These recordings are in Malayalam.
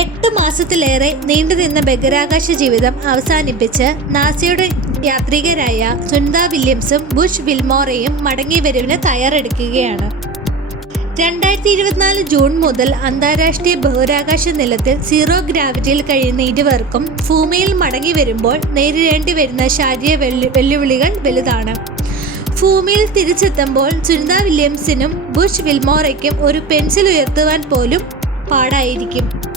എട്ട് മാസത്തിലേറെ നീണ്ടുനിന്ന ബഹിരാകാശ ജീവിതം അവസാനിപ്പിച്ച് നാസയുടെ യാത്രികരായ സുനിത വില്യംസും ബുഷ് വിൽമോറയും മടങ്ങിവരവിന് തയ്യാറെടുക്കുകയാണ്. രണ്ടായിരത്തി ഇരുപത്തിനാല് ജൂൺ മുതൽ അന്താരാഷ്ട്ര ബഹിരാകാശ നിലത്തിൽ സീറോ ഗ്രാവിറ്റിയിൽ കഴിയുന്ന ഇരുവർക്കും ഭൂമിയിൽ മടങ്ങി വരുമ്പോൾ നേരിടേണ്ടി വരുന്ന ശാരീരിക വെല്ലു വെല്ലുവിളികൾ വലുതാണ്. ഭൂമിയിൽ തിരിച്ചെത്തുമ്പോൾ സുനിത വില്യംസിനും ബുഷ് വിൽമോറയ്ക്കും ഒരു പെൻസിൽ ഉയർത്തുവാൻ പോലും പാടായിരിക്കും.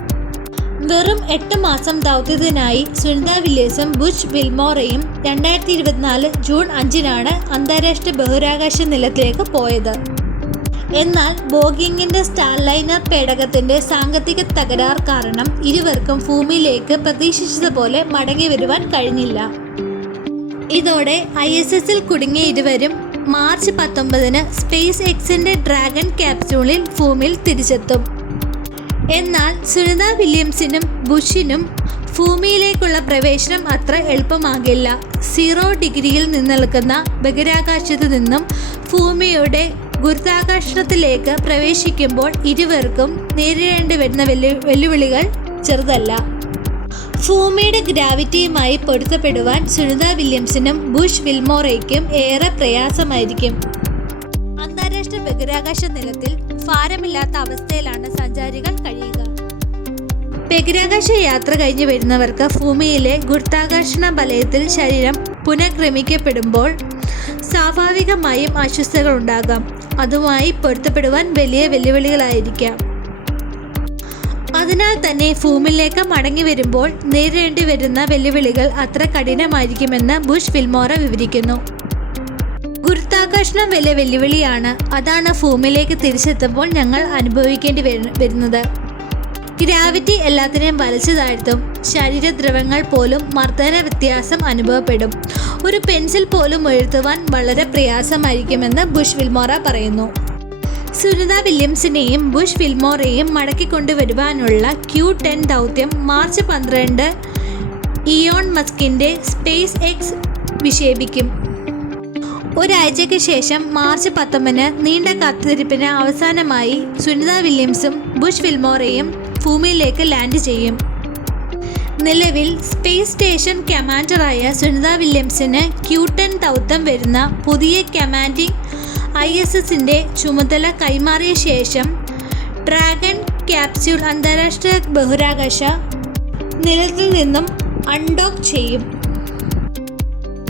വെറും എട്ട് മാസം ദൗത്യത്തിനായി സുനിത വില്യംസും ബുഷ് വിൽമോറയും രണ്ടായിരത്തി ഇരുപത്തിനാല് ജൂൺ അഞ്ചിനാണ് അന്താരാഷ്ട്ര ബഹിരാകാശ നിലത്തിലേക്ക് പോയത്. എന്നാൽ ബോഗിങ്ങിന്റെ സ്റ്റാർലൈനർ പേടകത്തിന്റെ സാങ്കത്തിക തകരാർ കാരണം ഇരുവർക്കും ഭൂമിയിലേക്ക് പ്രതീക്ഷിച്ചതുപോലെ മടങ്ങി വരുവാൻ കഴിഞ്ഞില്ല. ഇതോടെ ഐ എസ് എസിൽ കുടുങ്ങിയ ഇരുവരും മാർച്ച് പത്തൊമ്പതിന് സ്പേസ് എക്സിന്റെ ഡ്രാഗൺ ക്യാപ്സ്യൂളിൽ ഭൂമിയിൽ തിരിച്ചെത്തും. എന്നാൽ സുനിത വില്യംസിനും ബുഷിനും ഭൂമിയിലേക്കുള്ള പ്രവേശനം അത്ര എളുപ്പമാകില്ല. സീറോ ഡിഗ്രിയിൽ നിൽക്കുന്ന ബഹിരാകാശത്തു നിന്നും ഭൂമിയുടെ ഗുരുത്വാകർഷണത്തിലേക്ക് പ്രവേശിക്കുമ്പോൾ ഇരുവർക്കും നേരിടേണ്ടി വരുന്ന വെല്ലു വെല്ലുവിളികൾ ചെറുതല്ല. ഭൂമിയുടെ ഗ്രാവിറ്റിയുമായി പൊരുത്തപ്പെടുവാൻ സുനിത വില്യംസിനും ബുഷ് വിൽമോറയ്ക്കും ഏറെ പ്രയാസമായിരിക്കും. ബഹിരാകാശ നിലത്തിൽ ഭാരമില്ലാത്ത അവസ്ഥയിലാണ് സഞ്ചാരികൾ കഴിയുക. ബഹിരാകാശ യാത്ര കഴിഞ്ഞു വരുന്നവർക്ക് ഭൂമിയിലെ ഗുരുത്വാകർഷണ വലയത്തിൽ ശരീരം പുനഃക്രമിക്കപ്പെടുമ്പോൾ സ്വാഭാവികമായും അസ്വസ്ഥകൾ ഉണ്ടാകാം. അതുമായി പൊരുത്തപ്പെടുവാൻ വലിയ വെല്ലുവിളികളായിരിക്കാം. അതിനാൽ തന്നെ ഭൂമിയിലേക്ക് മടങ്ങി വരുമ്പോൾ നേരിടേണ്ടി വരുന്ന വെല്ലുവിളികൾ അത്ര കഠിനമായിരിക്കുമെന്ന് ബുഷ് ഫിൽമോറ വിവരിക്കുന്നു. ഗുരുത്വാകർഷണം വലിയ വെല്ലുവിളിയാണ്. അതാണ് ഭൂമിയിലേക്ക് തിരിച്ചെത്തുമ്പോൾ ഞങ്ങൾ അനുഭവിക്കേണ്ടി വരുന്നത്. ഗ്രാവിറ്റി എല്ലാത്തിനെയും വലിച്ചു താഴ്ത്തും. ശരീരദ്രവങ്ങൾ പോലും മർദ്ദന വ്യത്യാസം അനുഭവപ്പെടും. ഒരു പെൻസിൽ പോലും ഉയർത്തുവാൻ വളരെ പ്രയാസമായിരിക്കുമെന്ന് ബുഷ് വിൽമോറ പറയുന്നു. സുനിത വില്യംസിനെയും ബുഷ് വിൽമോറയെയും മടക്കിക്കൊണ്ടുവരുവാനുള്ള ക്യൂ ടെൻ ദൗത്യം മാർച്ച് പന്ത്രണ്ട് ഇയോൺ മസ്കിന്റെ സ്പേസ് എക്സ് വിക്ഷേപിക്കും. ഒരാഴ്ചയ്ക്ക് ശേഷം മാർച്ച് പത്തൊമ്പതിന് നീണ്ട കാത്തിരിപ്പിന് അവസാനമായി സുനിത വില്യംസും ബുഷ് വിൽമോറയും ഭൂമിയിലേക്ക് ലാൻഡ് ചെയ്യും. നിലവിൽ സ്പേസ് സ്റ്റേഷൻ കമാൻഡറായ സുനിത വില്യംസിന് ക്യൂട്ടൻ ദൗത്യം വരുന്ന പുതിയ കമാൻഡിംഗ് ഐ എസ് എസിന്റെ ചുമതല കൈമാറിയ ശേഷം ഡ്രാഗൺ ക്യാപ്സ്യൂൾ അന്താരാഷ്ട്ര ബഹിരാകാശ നിലത്തിൽ നിന്നും അൺഡോക്ക് ചെയ്യും.